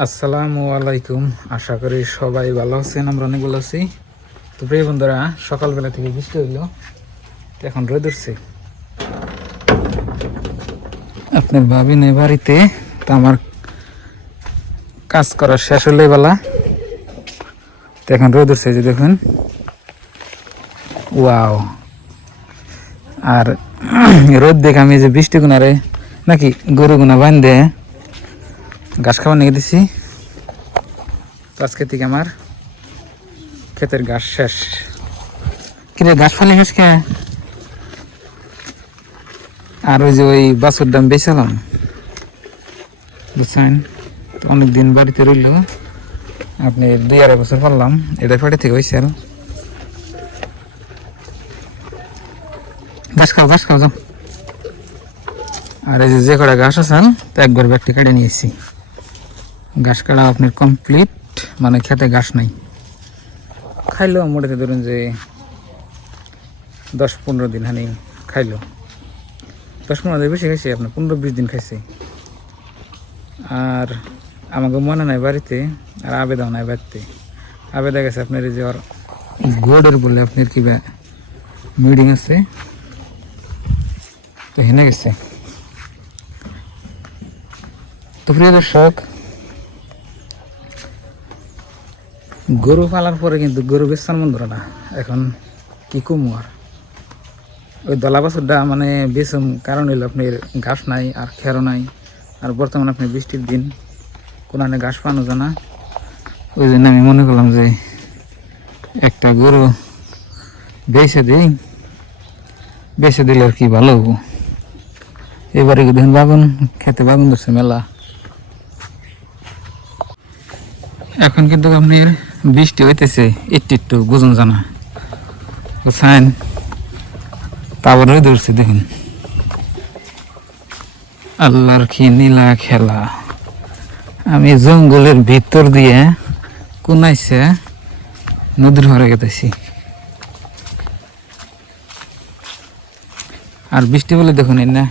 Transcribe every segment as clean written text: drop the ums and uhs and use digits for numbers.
আসসালামু আলাইকুম। আশা করি সবাই ভালো আছেন, আমরা অনেক ভালো আছি। তো প্রিয় বন্ধুরা, সকালবেলা থেকে বৃষ্টি হইলো, তো এখন রোদ উঠছে। আপনার ভাবি নেই বাড়িতে, তো আমার কাজ করা শেষ হলে বেলা, তো এখন রোদ উঠছে, যে দেখুন, ওয়াও। আর রোদ দেখে আমি যে বৃষ্টি গুনারে নাকি গরু গুনা বান্ধে ঘাস খাওয়া নিয়ে দিছি। তো আজকে থেকে আমার ক্ষেতের ঘাস শেষ। কিরে ঘাস ফালি ঘাস খেয়ে, আর ওই যে ওই বাছুর দাম বেচালাম, বুঝছেন? তো অনেকদিন বাড়িতে রইল, আপনি 2-2.5 বছর পারলাম, এটা ফেটে থেকে হয়েছে। আর ঘাস খাও যাও। আর এই যে কটা ঘাস আসাল, তো একবার ব্যাগটি কেটে নিয়েছি। ঘাস কাটা আপনার কমপ্লিট, মানে খেতে ঘাস নাই। খাইলো মোটাতে ধরুন যে 10-15 দিন হানি খাইলো। 10-15 দিন বেশি খাইছে, আপনার 15-20 দিন খাইছে। আর আমাকে মনে নাই বাড়িতে, আর আবেদাও নাই বাড়িতে। আবেদা গেছে আপনার এই যে ওর গোডের বলে আপনার কি মিটিং আছে, তো হেনে গেছে। তো প্রিয় দর্শক, গরু পালার পরে কিন্তু গরু বেচার মন ধরে না। এখন কি কমু আর, ওই দলা বাছুরটা মানে বেচম, কারণ হইলো আপনার ঘাস নাই আর খেরও নাই। আর বর্তমানে আপনি বৃষ্টির দিন, কোনো ঘাস পানো যায় না। ওই জন্য আমি মনে করলাম যে একটা গরু বেছে দিলে আর কি ভালো হবো। এবারে দেখুন বাগুন, খেতে বাগুন ধরছে মেলা। এখন কিন্তু আপনার বৃষ্টি হইতেছে, একটু বুঝুন জানা, বুঝছেন? তারপর রোদ উঠছে, দেখুন আল্লাহর কি নীলা খেলা। আমি জঙ্গলের ভিতর দিয়ে কোনাইছে নদীর ঘরে গেতেছি। আর বৃষ্টি বলে দেখুন এই না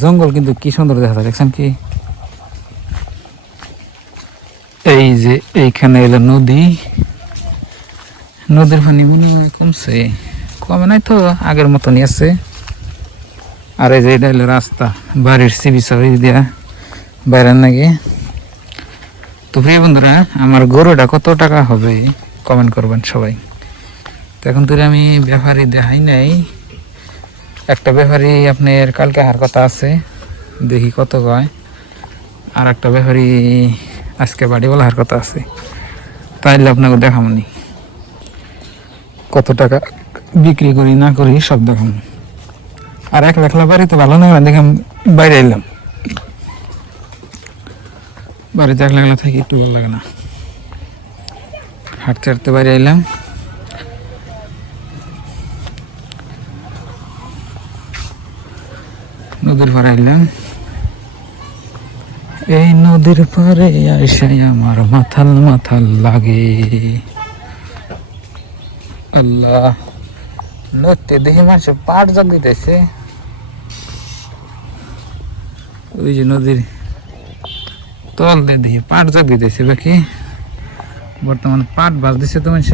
জঙ্গল কিন্তু কি সুন্দর দেখা যায়, দেখছেন কি? এই যে এইখানে এলো নদী, নদীর পানি মনে হয় কমছে, কমে নাই তো, আগের মতনই আছে। আর এই যে এটা হলো রাস্তা, বাড়ির সিবি সাবি দিয়া বাইরের নাকি। তো প্রিয় বন্ধুরা, আমার গরুটা কত টাকা হবে কমেন্ট করবেন সবাই। তো এখন তো আমি ব্যাপারী দেখাই নাই, একটা ব্যাপারী আপনার কালকে হার কথা আছে, দেখি কত কয়। আর একটা ব্যাপারী আজকে বাড়ি বলা হার কথা আছে, তাইলে আপনাকে দেখামনি কত টাকা বিক্রি করি না করি সব দেখাম। আর একলা বাড়িতে ভালো না, দেখে বাইরে এলাম। বাড়িতে একলা থাকি একটু ভালো লাগে না, হাঁটতে হাঁটতে বাইরে এলাম। নদীর পাড়ে এলাম, এই নদীর পাড়ে আইসাই আমার মাথাল লাগে। আল্লাহ, নদীতে দেখি মানুষ পাট জাগ দিতেছে, ওই যে নদীর তল দেখি পাট জাগ দিতেছে। বাকি বর্তমান পাট বাজ দিছে, তো মানুষ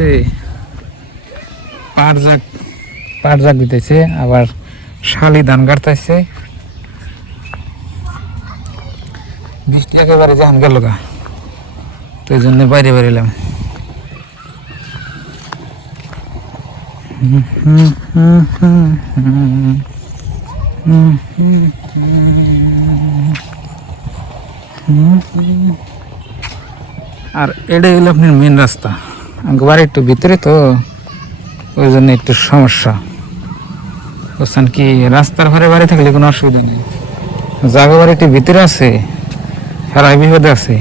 পাট জাগ দিতেছে, আবার শালি ধান কাটতেছে। বৃষ্টি একেবারে জাহান গেল গা, তো এই জন্য বাইরে এলাম। আর এটাই হলো আপনার মেন রাস্তা, একবার একটু ভিতরে, তো ওই জন্য একটু সমস্যা, বুঝছেন কি? রাস্তার ঘরে বাড়ি থাকলে কোনো অসুবিধা নেই, জাগা বাড়িটি ভিতরে আছে হেরা বিপদে আছে,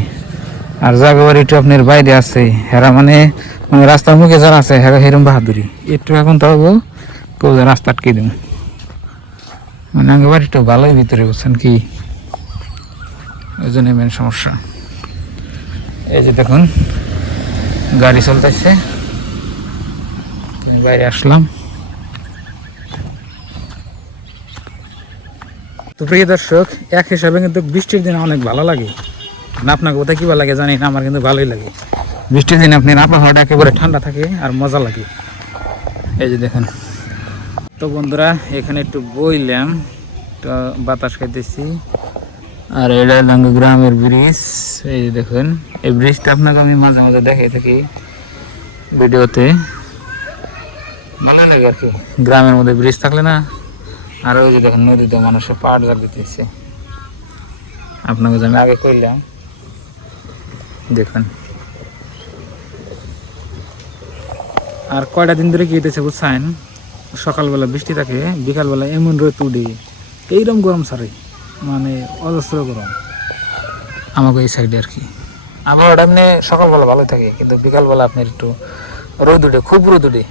আর জাগা বাড়িটি আপনার বাইরে আছে হেরা মানে মানে রাস্তার মুখে যারা আছে হেরা হেরম বাহাদুরি। একটু এখন তো কেউ রাস্তা আটকে দিন, মানে আগে বাড়িটা ভালোই ভিতরে, বুঝছেন কি? ওই জন্য মেন সমস্যা। এই যে দেখুন গাড়ি চলতেছে, বাইরে আসলাম। তো প্রিয় দর্শক, এক হিসাবে কিন্তু বৃষ্টির দিনে অনেক ভালো লাগে, না আপনাকে কোথায় কী ভালো লাগে জানি না, আমার কিন্তু ভালোই লাগে। বৃষ্টির দিনে আপনার আবহাওয়াটা একেবারে ঠান্ডা থাকে আর মজা লাগে। এই যে দেখেন তো বন্ধুরা, এখানে একটু বইলাম, তো বাতাস খাইতেছি। আর এটা হলো গ্রামের ব্রিজ। এই যে দেখুন, এই ব্রিজটা আপনাকে আমি মাঝে মাঝে দেখাই থাকি ভিডিওতে, ভালো লাগে আর কি গ্রামের মধ্যে ব্রিজ থাকলে না। আর ওই যে দেখেন নদীতে মানুষের পাট জাল দিতেছে, আপনাকে যে আমি আগে কইলাম দেখুন। আর কয়টা দিন ধরে কি হইতেছে বুঝছেন, সকালবেলা বৃষ্টি থাকে, বিকালবেলা এমন রোদ উঠে, এইরকম গরম ছাড়ে, মানে অজস্র গরম আমাকে এই সাইডে আর কি। আবহাওয়াটা এমনি সকালবেলা ভালো থাকে, কিন্তু বিকালবেলা আপনার একটু রোদ উঠে, খুব রোদ উঠে,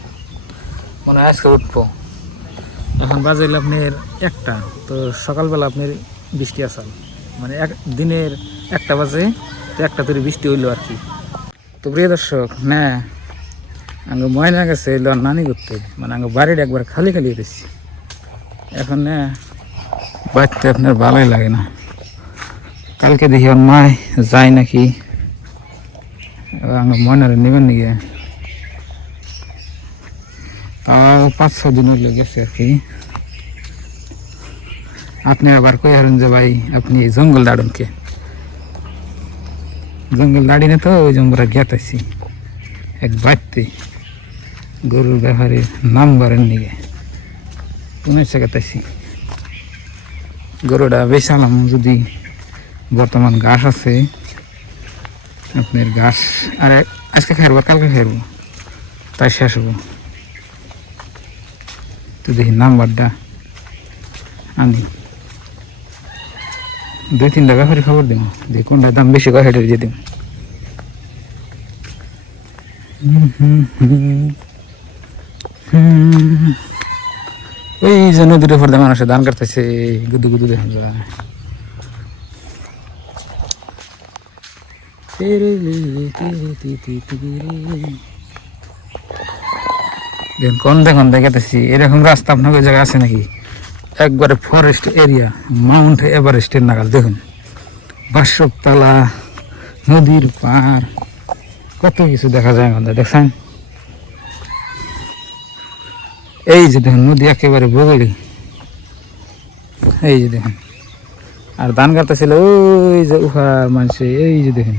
মনে হয় আজকে উঠবো। এখন বাজে আপনার 1টা, তো সকালবেলা আপনার বৃষ্টি আসাল, মানে দিনের 1টা বাজে, তো 1টা তৈরি বৃষ্টি হইলো আর কি। তো প্রিয় দর্শক, না আগে ময়না গেছে এলো নানি করতে, মানে আগে বাড়িটা একবার খালি খালি হয়েছি। এখন না বাড়তে আপনার ভালোই লাগে না। কালকে দেখি ওর মায় যায় নাকি, আগে ময়নারে নেবেন নাকি, তাও 5-6 দিন হইলে গেছে আর কি। আপনি আবার কই হারেন যে ভাই আপনি জঙ্গল দাঁড়নকে, জঙ্গল দাঁড়ি না তো, ওই জঙ্গলটা গেতাইছি এক বাড়তে গরুর ব্যাপারে নাম্বারের নিগে 19 গেতাইছি। গরুটা বেচালাম, যদি বর্তমান ঘাস আছে আপনার ঘাস, আর আজকে খাইব কালকে খাইব, তাই শেষ হবো। তো দেখি নাম্বারটা আনি, 2-3টা ব্যাপারে খবর দিব, দেখি কোনটা দাম বেশি কয় হেঁটে দিয়ে দিব। ওই যে নদীর উপর দিয়ে মানুষের ধান কাটতেছে, গুদু গুদু দেখা যায়। দেখুন কন্দে কন্দে গেতেছি, এরকম রাস্তা আপনার ওই জায়গায় আছে নাকি? একবারে ফরেস্ট এরিয়া, মাউন্ট এভারেস্টের নাগাল। দেখুন বাসকতলা, নদীর পার, কত কিছু দেখা যায় আমাদের, দেখছেন? এই যে দেখুন নদী একেবারে বগলি, এই যে দেখুন। আর ধান কাটতেছিল ওই যে উহার মানুষে, এই যে দেখুন,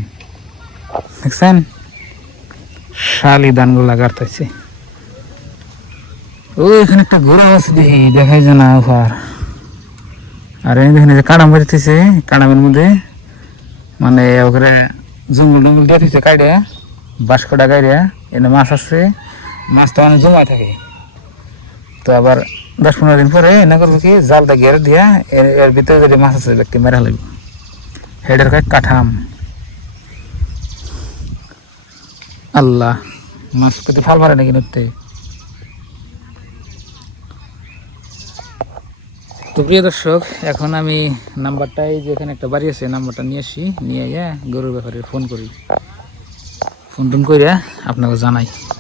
দেখছেন শালি ধানগুলা কাটতেছে। ওই এখানে একটা ঘোড়া আছে দেখি, দেখাই যায় না উহার। আর এই দেখেন যে কাড়াম বাজতেছে, কাড়ামের মধ্যে মানে ওখানে জঙ্গল টঙ্গল দিয়ে দিচ্ছে, কাইড়া বাঁশকটা কাইড়া এনে মাছ আসছে, মাছ তো মানে জমায় থাকে। তো আবার 10-15 দিন পরে এনে করবো কি, জালটা ঘেরে দিয়া এর ভিতরে যদি মাছ আছে ব্যক্তি মেরা লাগবে, হেডের কয়েক কাঠাম। আল্লাহ, মাছ পেতে ফাল মারে নাকি নদীতে? তো প্রিয় দর্শক, এখন আমি নাম্বারটাই, যেখানে একটা বাড়ি আছে নাম্বারটা নিয়ে আসি, নিয়ে গরুর ব্যাপারে ফোন করি, ফোন টোন করে আপনাকে জানাই।